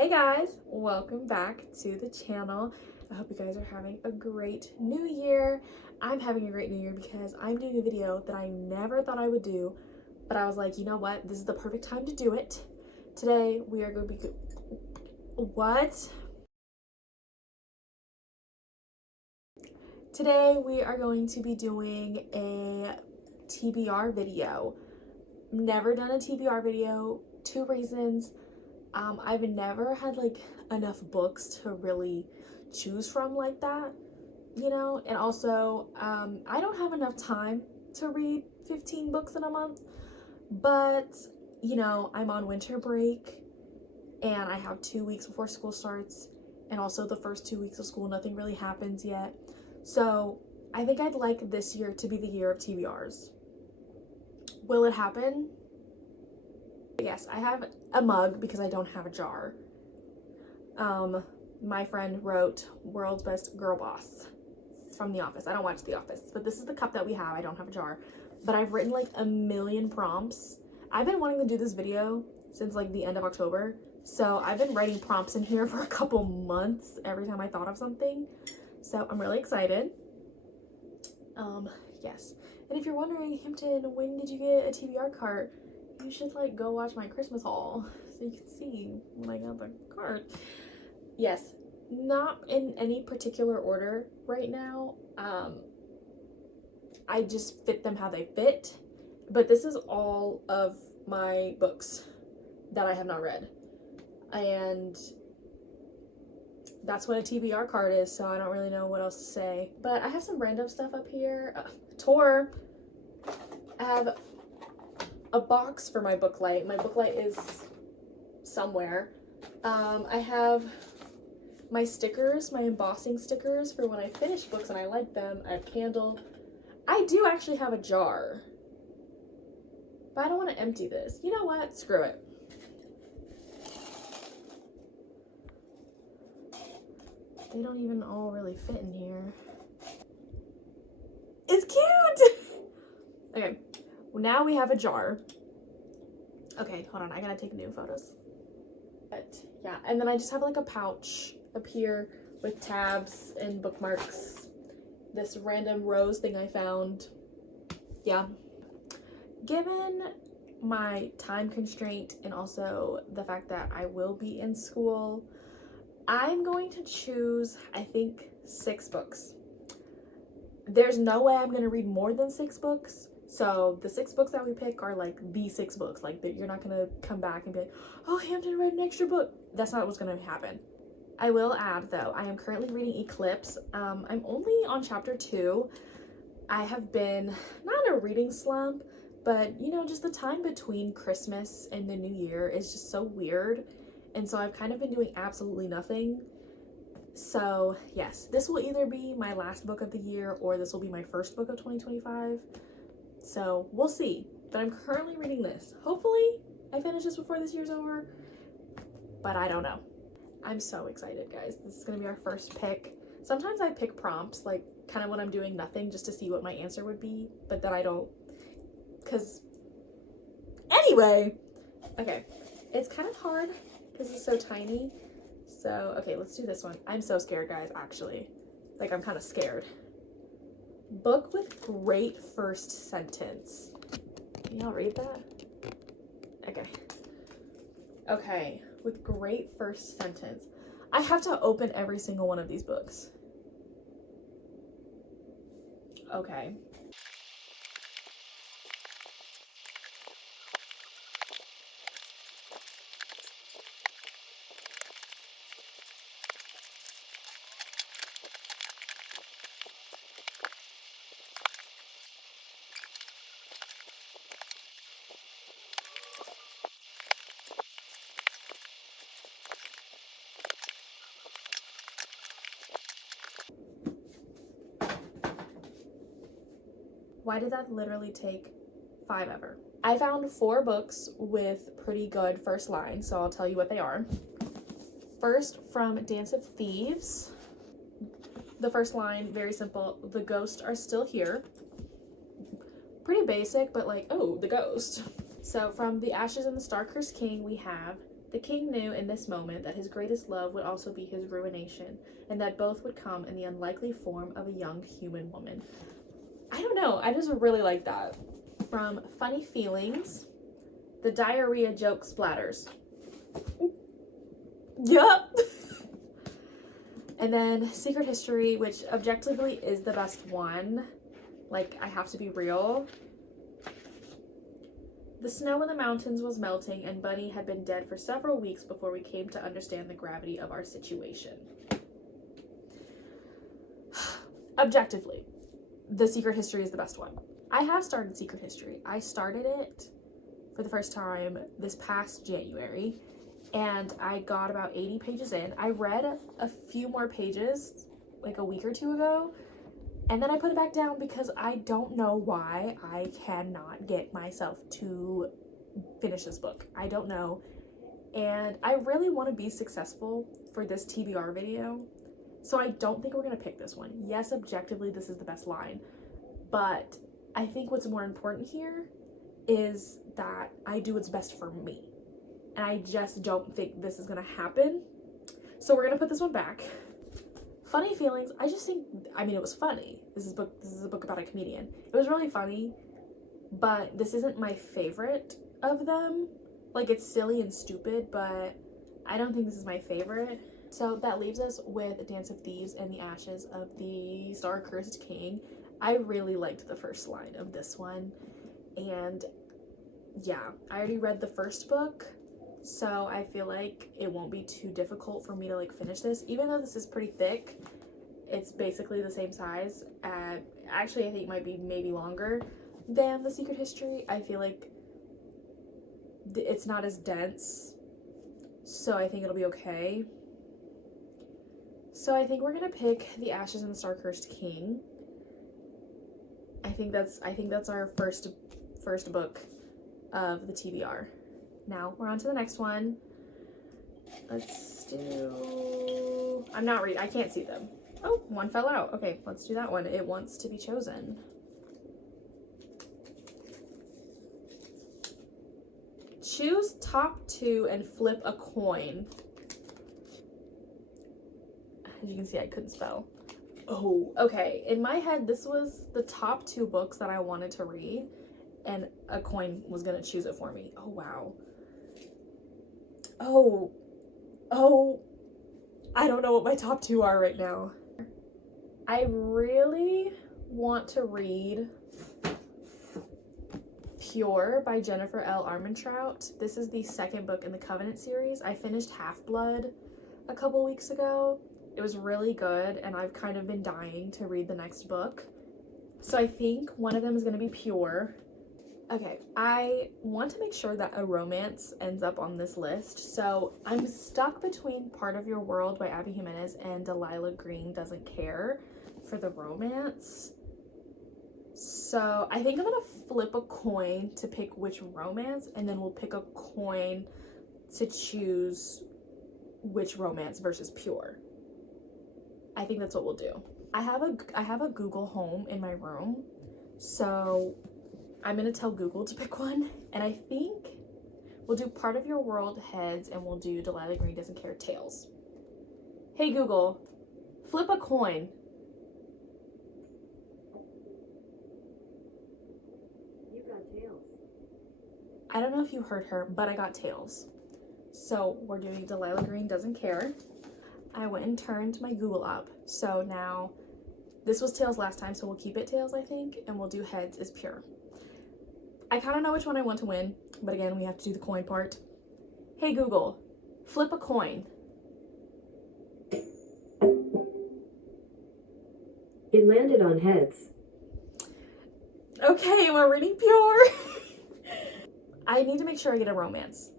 Hey guys, welcome back to the channel. I hope you guys are having a great new year. I'm having a great new year because I'm doing a video that I never thought I would do, but I was like, you know what? This is the perfect time to do it. Today we are going to be Today we are going to be doing a TBR video. Never done a TBR video. Two reasons. I've never had like enough books to really choose from like that, and also I don't have enough time to read 15 books in a month, but I'm on winter break and I have 2 weeks before school starts, and also the first 2 weeks of school nothing really happens yet, so I think I'd like this year to be the year of TBRs. Will it happen? Yes, I have a mug because I don't have a jar. My friend wrote World's Best Girl Boss from The Office. I don't watch The Office, but this is the cup that we have. I don't have a jar, but I've written like a million prompts. I've been wanting to do this video since like the end of October, so I've been writing prompts in here for a couple months every time I thought of something, so I'm really excited. Yes, and if you're wondering, Hampton, when did you get a TBR cart? You should like go watch my Christmas haul so you can see when I got the cart. Yes, not in any particular order right now. I just fit them how they fit, but this is all of my books that I have not read, and that's what a TBR card is, so I don't really know what else to say. But I have some random stuff up here. Tour. I have a box for my book light. My book light is somewhere. I have my stickers, my embossing stickers for when I finish books and I like them. I have a candle. I do actually have a jar, but I don't want to empty this. You know what? Screw it. They don't even all really fit in here. It's cute! Okay, well, now we have a jar. Okay, hold on, I gotta take new photos. But yeah, and then I just have like a pouch up here with tabs and bookmarks. This random rose thing I found. Yeah. Given my time constraint and also the fact that I will be in school, I'm going to choose, I think, 6 books. There's no way I'm going to read more than 6 books. So the 6 books that we pick are like the 6 books. Like you're not going to come back and be like, oh, Hampton read an extra book. That's not what's going to happen. I will add though, I am currently reading Eclipse. I'm only on chapter 2. I have been not in a reading slump, but just the time between Christmas and the new year is just so weird. And so I've kind of been doing absolutely nothing. So yes, this will either be my last book of the year or this will be my first book of 2025. So we'll see. But I'm currently reading this. Hopefully I finish this before this year's over, but I don't know. I'm so excited, guys. This is gonna be our first pick. Sometimes I pick prompts, like kind of when I'm doing nothing, just to see what my answer would be, but then I don't, because anyway, okay, it's kind of hard because it's so tiny. So, okay, let's do this one. I'm so scared, guys, actually. Like, I'm kind of scared. Book with great first sentence. Can y'all read that? Okay. Okay, with great first sentence. I have to open every single one of these books. Okay. Why did that literally take 5 ever? I found 4 books with pretty good first lines, so I'll tell you what they are. First, from Dance of Thieves. The first line, very simple. The ghosts are still here. Pretty basic, but like, oh, the ghost. So from The Ashes and the Star-Cursed King, we have The king knew in this moment that his greatest love would also be his ruination, and that both would come in the unlikely form of a young human woman. I don't know, I just really like that. From Funny Feelings, the diarrhea joke splatters. Yup. And then Secret History, which objectively is the best one. Like, I have to be real. The snow in the mountains was melting, and Bunny had been dead for several weeks before we came to understand the gravity of our situation. Objectively, the Secret History is the best one. I have started Secret History. I started it for the first time this past January, and I got about 80 pages in. I read a few more pages like a week or two ago, and then I put it back down because I don't know why I cannot get myself to finish this book. I don't know. And I really want to be successful for this TBR video. So I don't think we're going to pick this one. Yes, objectively, this is the best line. But I think what's more important here is that I do what's best for me. And I just don't think this is going to happen. So we're going to put this one back. Funny Feelings, I just think, I mean, it was funny. This is a book about a comedian. It was really funny, but this isn't my favorite of them. Like, it's silly and stupid, but I don't think this is my favorite. So that leaves us with Dance of Thieves and the Ashes of the Star-Cursed King. I really liked the first line of this one, and yeah, I already read the first book, so I feel like it won't be too difficult for me to like finish this. Even though this is pretty thick, it's basically the same size. Actually, I think it might be maybe longer than the Secret History. I feel like it's not as dense, so I think it'll be okay. So I think we're gonna pick The Ashes and the Star-Cursed King. I think that's our first book of the TBR. Now we're on to the next one. Let's do, I can't see them. Oh, one fell out. Okay, let's do that one. It Wants to Be Chosen. Choose top two and flip a coin. As you can see, I couldn't spell. Oh, okay. In my head, this was the top two books that I wanted to read, and a coin was gonna choose it for me. Oh, wow. Oh, I don't know what my top two are right now. I really want to read Pure by Jennifer L. Armentrout. This is the second book in the Covenant series. I finished Half-Blood a couple weeks ago. It was really good, and I've kind of been dying to read the next book. So I think one of them is going to be Pure. Okay, I want to make sure that a romance ends up on this list. So I'm stuck between Part of Your World by Abby Jimenez and Delilah Green Doesn't Care for the romance. So I think I'm going to flip a coin to pick which romance, and then we'll pick a coin to choose which romance versus Pure. I think that's what we'll do. I have a Google Home in my room, so I'm gonna tell Google to pick one, and I think we'll do Part of Your World heads, and we'll do Delilah Green Doesn't Care tails. Hey Google, flip a coin. You got tails. I don't know if you heard her, but I got tails. So we're doing Delilah Green Doesn't Care. I went and turned my Google up. So now, this was tails last time, so we'll keep it tails, I think, and we'll do heads is Pure. I kind of know which one I want to win, but again, we have to do the coin part. Hey Google, flip a coin. It landed on heads. Okay, we're reading Pure. I need to make sure I get a romance.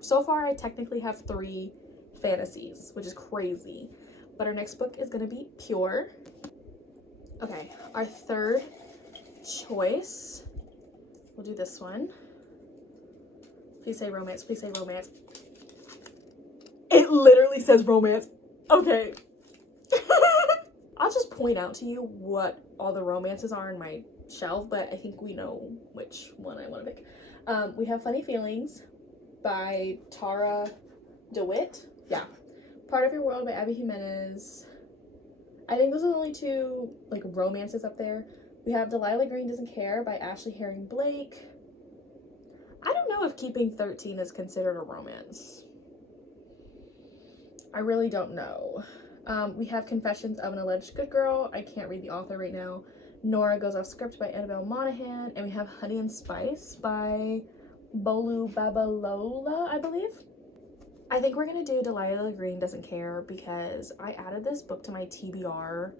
So far I technically have 3 fantasies, which is crazy, but our next book is gonna be Pure. Okay, our third choice, we'll do this one. Please say romance, please say romance. It literally says romance. Okay. I'll just point out to you what all the romances are in my shelf, but I think we know which one I want to pick. We have Funny Feelings, by Tara DeWitt. Yeah. Part of Your World by Abby Jimenez. I think those are the only two like romances up there. We have Delilah Green Doesn't Care by Ashley Herring Blake. I don't know if Keeping 13 is considered a romance. I really don't know. We have Confessions of an Alleged Good Girl. I can't read the author right now. Nora Goes Off Script by Annabelle Monaghan. And we have Honey and Spice by Bolu Babalola, I believe. I think we're going to do Delilah Green Doesn't Care because I added this book to my TBR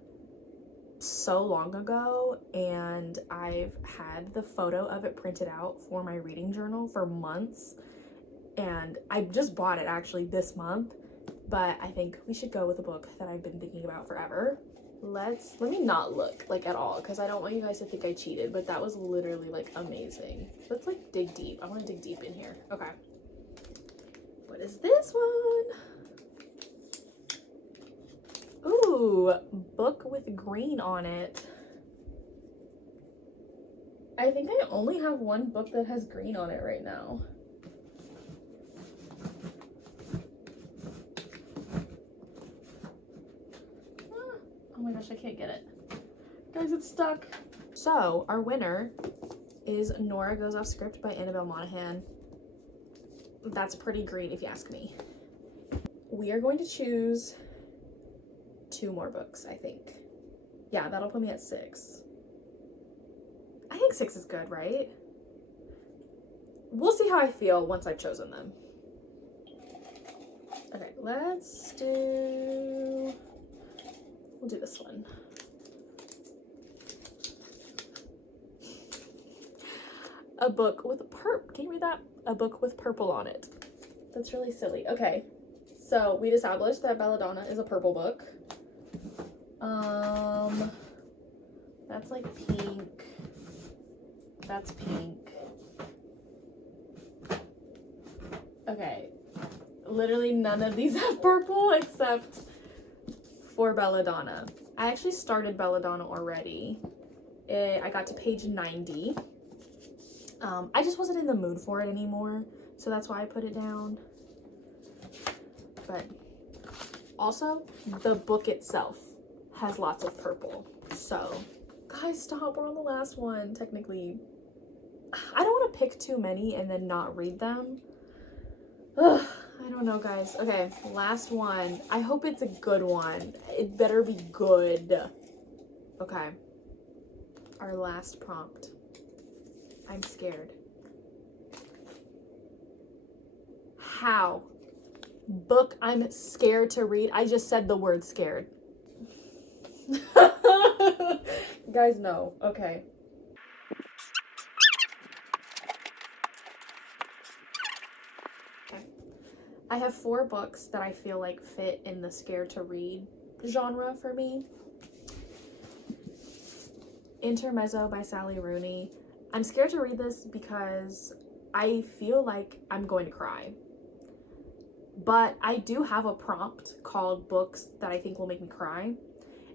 so long ago, and I've had the photo of it printed out for my reading journal for months, and I just bought it actually this month, but I think we should go with a book that I've been thinking about forever. Let me not look like at all because I don't want you guys to think I cheated, but that was literally like amazing. Let's like dig deep. I want to dig deep in here. Okay. What is this one? Ooh, book with green on it. I think I only have one book that has green on it right now. Oh my gosh, I can't get it. Guys, it's stuck. So, our winner is Nora Goes Off Script by Annabelle Monaghan. That's pretty green if you ask me. We are going to choose 2 more books, I think. Yeah, that'll put me at 6. I think 6 is good, right? We'll see how I feel once I've chosen them. Okay, we'll do this one. A book with can you read that? A book with purple on it. That's really silly. Okay, so we established that Belladonna is a purple book. That's like pink. That's pink. Okay, literally none of these have purple except for Belladonna. I actually started Belladonna already. I got to page 90. I just wasn't in the mood for it anymore, so that's why I put it down. But also, the book itself has lots of purple. So, guys, stop. We're on the last one, technically. I don't want to pick too many and then not read them. Ugh, I don't know, guys. Okay, last one. I hope it's a good one. It better be good. Okay. Our last prompt. I'm scared. How? Book I'm scared to read. I just said the word scared. Guys, no. Okay. I have 4 books that I feel like fit in the scared to read genre for me. Intermezzo by Sally Rooney. I'm scared to read this because I feel like I'm going to cry. But I do have a prompt called books that I think will make me cry.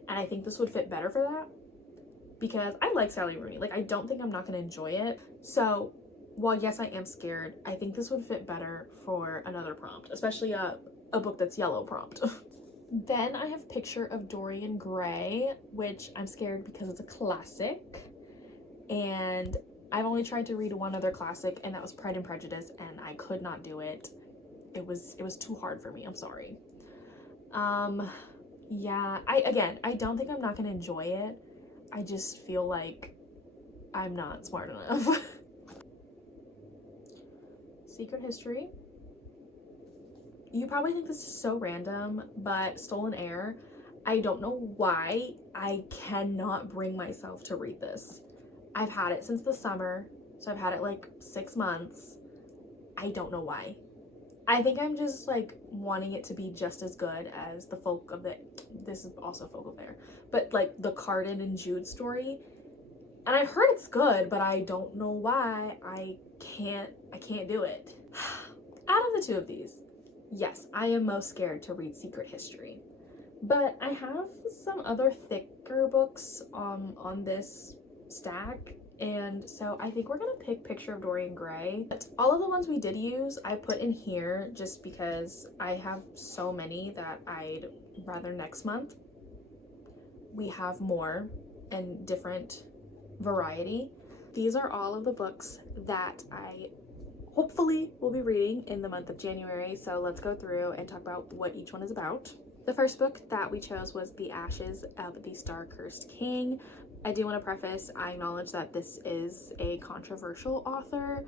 And I think this would fit better for that. Because I like Sally Rooney. Like, I don't think I'm not going to enjoy it. So, while yes, I am scared, I think this would fit better for another prompt. Especially a book that's yellow prompt. Then I have Picture of Dorian Gray, which I'm scared because it's a classic. And I've only tried to read one other classic, and that was Pride and Prejudice, and I could not do it. It was too hard for me. I'm sorry. Yeah, I don't think I'm not gonna enjoy it. I just feel like I'm not smart enough. Secret History. You probably think this is so random, but Stolen Air, I don't know why I cannot bring myself to read this. I've had it since the summer, so I've had it like 6 months. I don't know why. I think I'm just like wanting it to be just as good as the this is also Folk of Air, but like the Carden and Jude story. And I've heard it's good, but I don't know why I can't do it. Out of the 2 of these, yes, I am most scared to read Secret History. But I have some other thicker books on this stack, And so I think we're gonna pick Picture of Dorian Gray. But all of the ones we did use, I put in here just because I have so many that I'd rather next month we have more and different variety. These are all of the books that I hopefully will be reading in the month of January. So let's go through and talk about what each one is about. The first book that we chose was The Ashes of the Star-Cursed King. I do want to preface, I acknowledge that this is a controversial author,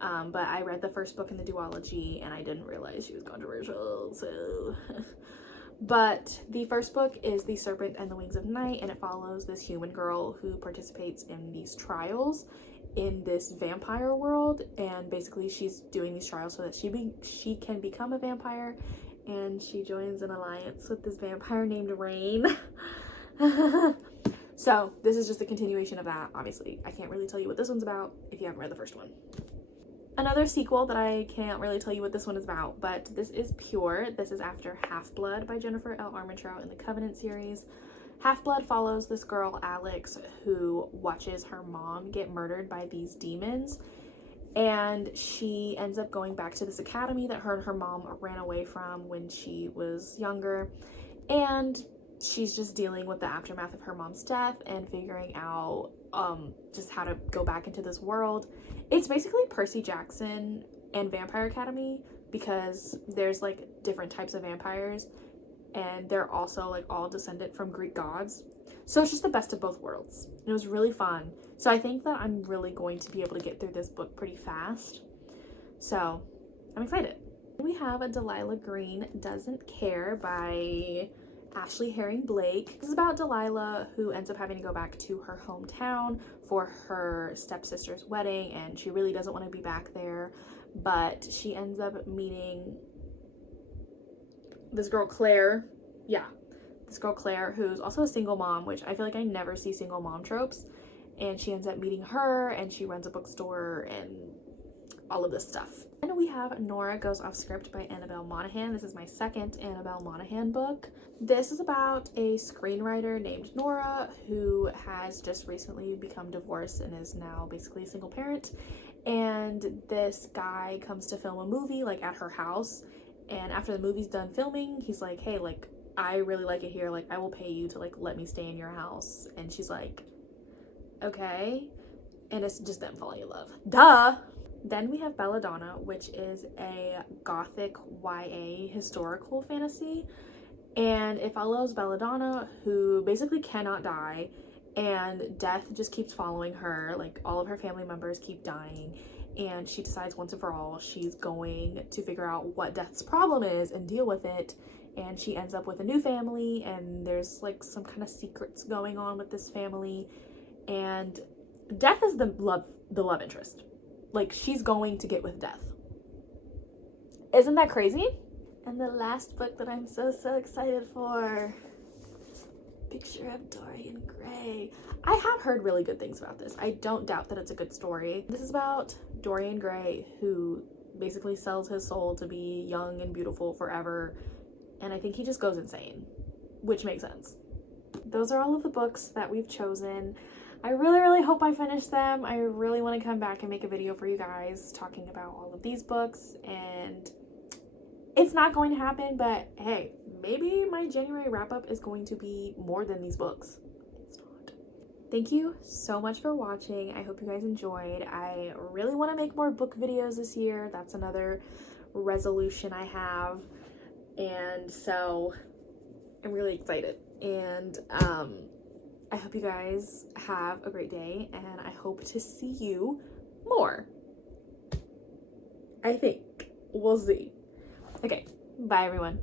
but I read the first book in the duology and I didn't realize she was controversial, so... But the first book is The Serpent and the Wings of Night, and it follows this human girl who participates in these trials in this vampire world, and basically she's doing these trials so that she can become a vampire, and she joins an alliance with this vampire named Rain. So this is just a continuation of that. Obviously, I can't really tell you what this one's about if you haven't read the first one. Another sequel that I can't really tell you what this one is about, but this is Pure. This is after Half-Blood by Jennifer L. Armentrout in the Covenant series. Half-Blood follows this girl, Alex, who watches her mom get murdered by these demons, and she ends up going back to this academy that her and her mom ran away from when she was younger, and she's just dealing with the aftermath of her mom's death and figuring out just how to go back into this world. It's basically Percy Jackson and Vampire Academy, because there's like different types of vampires and they're also like all descendant from Greek gods. So it's just the best of both worlds. It was really fun. So I think that I'm really going to be able to get through this book pretty fast. So I'm excited. We have a Delilah Green Doesn't Care by Ashley Herring Blake. This is about Delilah, who ends up having to go back to her hometown for her stepsister's wedding, and she really doesn't want to be back there, but she ends up meeting this girl Claire. This girl Claire, who's also a single mom, which I feel like I never see single mom tropes, and she ends up meeting her, and she runs a bookstore and all of this stuff. And we have Nora Goes Off Script by Annabelle Monaghan. This is my second Annabelle Monaghan book. This is about a screenwriter named Nora who has just recently become divorced and is now basically a single parent. And this guy comes to film a movie like at her house, and after the movie's done filming, he's like, hey, like, I really like it here, like I will pay you to like let me stay in your house. And she's like, okay. And it's just them falling in love. Duh! Then we have Belladonna, which is a gothic YA historical fantasy, and it follows Belladonna, who basically cannot die, and death just keeps following her. Like, all of her family members keep dying, and she decides once and for all she's going to figure out what death's problem is and deal with it. And she ends up with a new family, and there's like some kind of secrets going on with this family, and Death is the love interest. Like, she's going to get with Death. Isn't that crazy? And the last book that I'm so excited for, Picture of Dorian Gray. I have heard really good things about this. I don't doubt that it's a good story. This is about Dorian Gray, who basically sells his soul to be young and beautiful forever, and I think he just goes insane, which makes sense. Those are all of the books that we've chosen. I really hope I finish them. I really want to come back and make a video for you guys talking about all of these books, and it's not going to happen, but hey, maybe my January wrap-up is going to be more than these books. It's not. Thank you so much for watching. I hope you guys enjoyed. I really want to make more book videos this year. That's another resolution I have, and so I'm really excited. And I hope you guys have a great day, and I hope to see you more. I think. We'll see. Okay, bye everyone.